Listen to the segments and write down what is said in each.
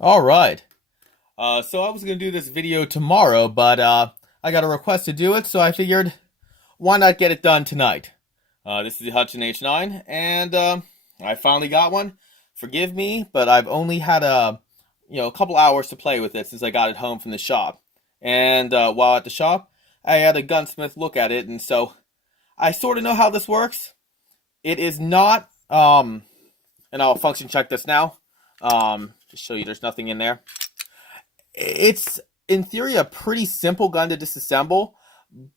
All right. So I was going to do this video tomorrow, but I got a request to do it, so I figured why not get it done tonight? This is the Hudson H9, and I finally got one. Forgive me, but I've only had a couple hours to play with it since I got it home from the shop. And while at the shop, I had a gunsmith look at it, and so I sort of know how this works. It is not, and I'll function check this now. Just show you there's nothing in there. It's in theory a pretty simple gun to disassemble,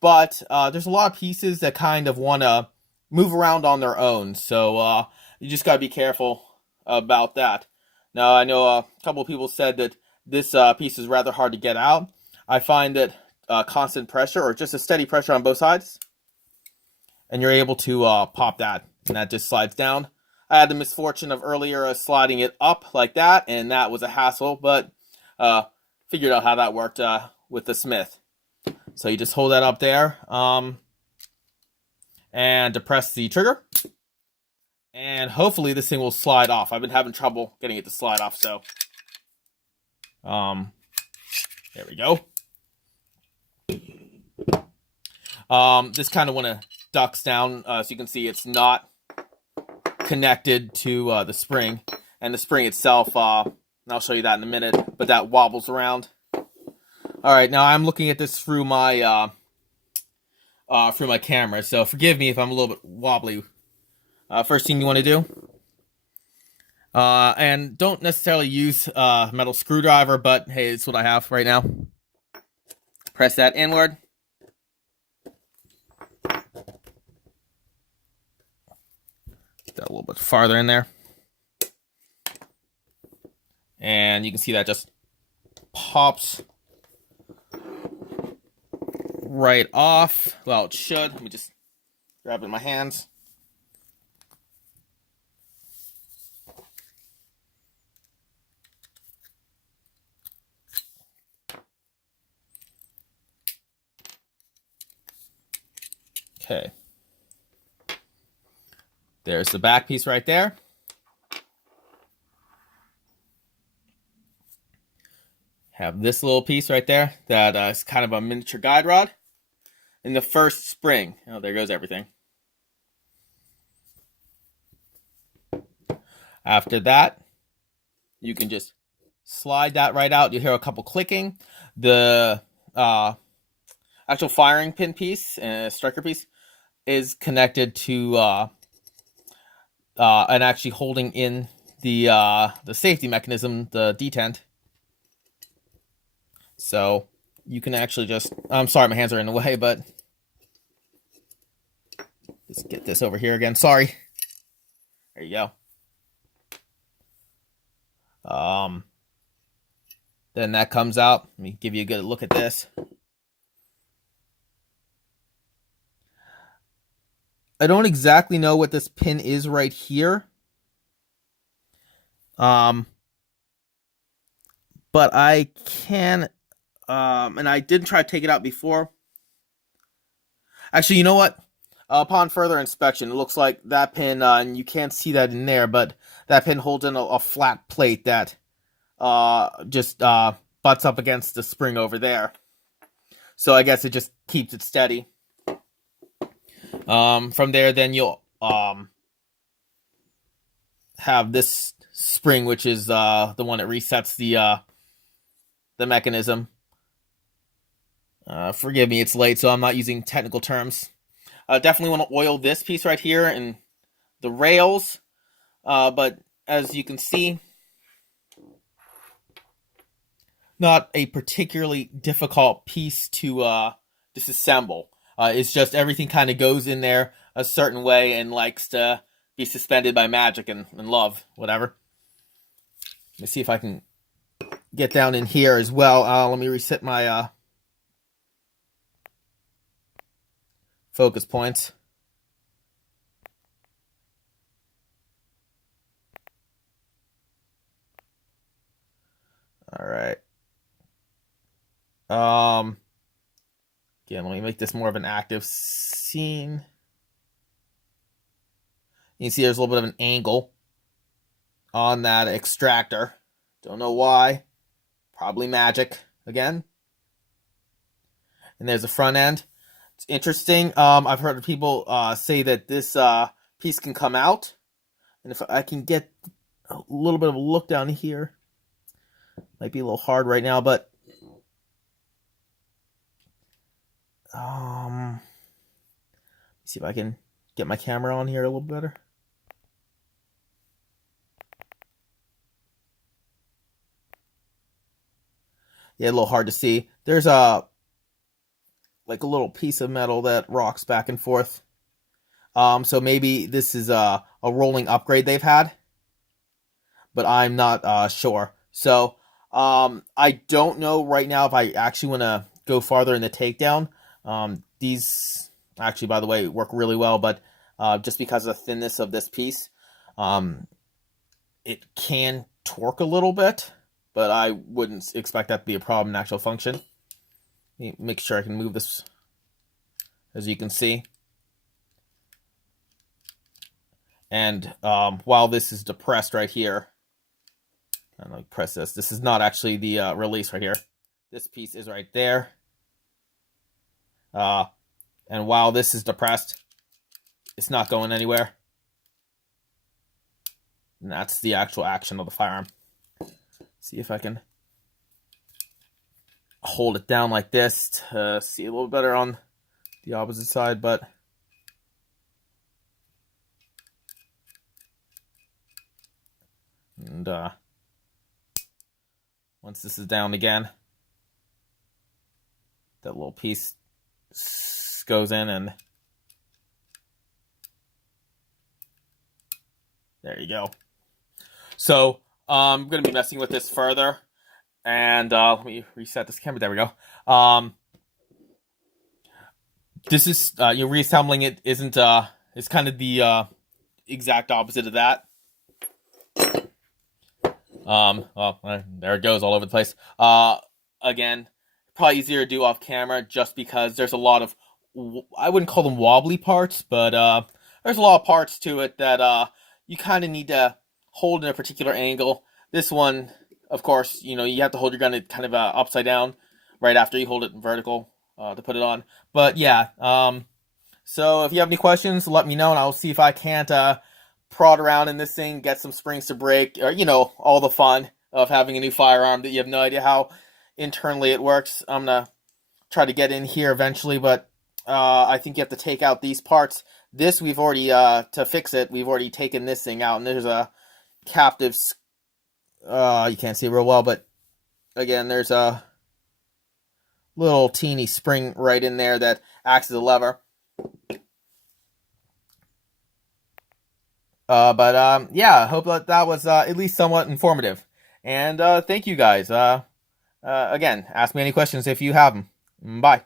but there's a lot of pieces that kind of want to move around on their own. So you just gotta be careful about that. Now I know a couple of people said that this piece is rather hard to get out. I find that constant pressure or just a steady pressure on both sides, and you're able to pop that, and that just slides down. I had the misfortune of earlier sliding it up like that, and that was a hassle, but figured out how that worked with the Smith. So you just hold that up there and depress the trigger, and hopefully this thing will slide off. I've been having trouble getting it to slide off, so there we go. This kind of want to ducks down, so you can see it's not connected to the spring, and the spring itself, and I'll show you that in a minute, but that wobbles around. All right, now I'm looking at this through my camera, so forgive me if I'm a little bit wobbly. First thing you want to do, and don't necessarily use a metal screwdriver, but hey, it's what I have right now. Press that inward. Get that a little bit farther in there. And you can see that just pops right off. Well, it should. Let me just grab it in my hands. Okay. There's the back piece right there. Have this little piece right there that is kind of a miniature guide rod. And the first spring. Oh, there goes everything. After that, you can just slide that right out. You hear a couple clicking. The actual firing pin piece and striker piece is connected to and actually holding in the safety mechanism, the detent. So you can actually just, I'm sorry, my hands are in the way, but just get this over here again. Sorry. There you go. Then that comes out. Let me give you a good look at this. I don't exactly know what this pin is right here. But I can, and I did try to take it out before. Actually, you know what? Upon further inspection, it looks like that pin, and you can't see that in there, but that pin holds in a flat plate that just butts up against the spring over there. So I guess it just keeps it steady. From there, then you'll have this spring, which is the one that resets the mechanism. Forgive me, it's late, so I'm not using technical terms. Definitely want to oil this piece right here and the rails, but as you can see, not a particularly difficult piece to disassemble. It's just everything kind of goes in there a certain way and likes to be suspended by magic and love, whatever. Let me see if I can get down in here as well. Let me reset my focus points. All right. Again, let me make this more of an active scene. You can see there's a little bit of an angle on that extractor Don't know why. Probably magic again. And there's the front end. It's interesting. I've heard people say that this piece can come out. And if I can get a little bit of a look down here. Might be a little hard right now, but see if I can get my camera on here a little better. Yeah, a little hard to see. There's like a little piece of metal that rocks back and forth. So maybe this is a rolling upgrade they've had, but I'm not sure. So I don't know right now if I actually want to go farther in the takedown. These actually, by the way, work really well, but just because of the thinness of this piece, it can torque a little bit, but I wouldn't expect that to be a problem in actual function. Let me make sure I can move this, as you can see. And while this is depressed right here, I'm going to press this. This is not actually the release right here. This piece is right there. And while this is depressed, it's not going anywhere. And that's the actual action of the firearm. See if I can hold it down like this to see a little better on the opposite side, but and once this is down again, that little piece goes in, and there you go. So I'm going to be messing with this further, and let me reset this camera. There we go. This is reassembling it isn't it's kind of the exact opposite of that. Well, there it goes all over the place. Again, probably easier to do off camera just because there's a lot of, I wouldn't call them wobbly parts, but there's a lot of parts to it that you kind of need to hold in a particular angle. This one, of course, you have to hold your gun at kind of upside down right after you hold it vertical to put it on. But yeah, so if you have any questions, let me know, and I'll see if I can't prod around in this thing, get some springs to break, or all the fun of having a new firearm that you have no idea how internally it works. I'm gonna try to get in here eventually, but I think you have to take out these parts. This we've already to fix it, we've already taken this thing out, and there's a captive you can't see real well, but again, there's a little teeny spring right in there that acts as a lever. But yeah, I hope that was at least somewhat informative. And thank you guys. Again, ask me any questions if you have them. Bye.